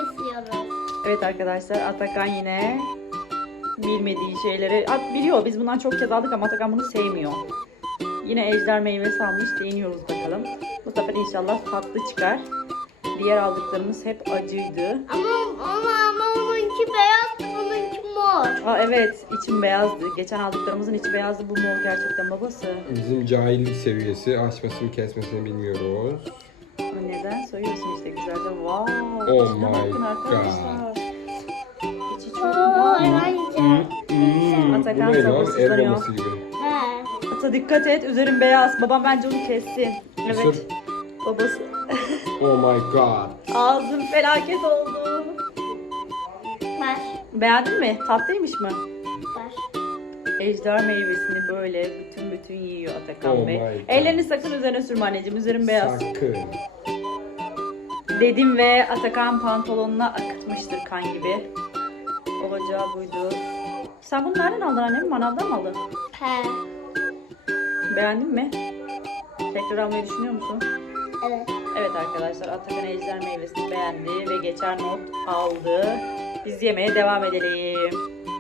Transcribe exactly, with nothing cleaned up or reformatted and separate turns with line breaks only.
kesiyoruz.
Evet arkadaşlar, Atakan yine bilmediği şeyleri At biliyor. Biz bundan çok kez aldık ama Atakan bunu sevmiyor. Yine ejder meyvesi almış. Deniyoruz bakalım. Bu sefer inşallah tatlı çıkar. Diğer aldıklarımız hep acıydı.
Ama ama ama onunki beyaz, bununki mor.
Aa evet, içim beyazdı. Geçen aldıklarımızın içi beyazdı. Bu mor gerçekten babası.
Bizim cahillik seviyesi açmasını kesmesini bilmiyoruz.
Ama neden? Soyuyorsun işte güzelce. Wow.
Oh
içine
my
bakın
God.
arkadaşlar. İçi çok
Oo,
güzel.
hemen yiyeceğim.
Hmm,
Atakan
bu ne lan?
sabırsızlanıyor.
El bombası gibi.
He.
Ata dikkat et. Üzerin beyaz. Babam bence onu kessin. Evet.
Isır.
Babası.
Oh my god.
Ağzım felaket oldu.
Ver.
Beğendin mi? Tatlıymış mı?
Ver.
Ejder meyvesini böyle bütün bütün yiyor Atakan
Oh
Bey.
my God.
Ellerini sakın üzerine sürme anneciğim. Üzerin beyaz.
Sakın.
Dedim ve Atakan pantolonuna akıtmıştır kan gibi. Olacağı buydu. Sen bunu nereden aldın annem? Manavdan mı aldın?
He.
Beğendin mi? Tekrar almayı düşünüyor musun?
Evet.
Evet arkadaşlar, Atakan ejder meyvesini beğendi ve geçer not aldı. Biz yemeye devam edelim.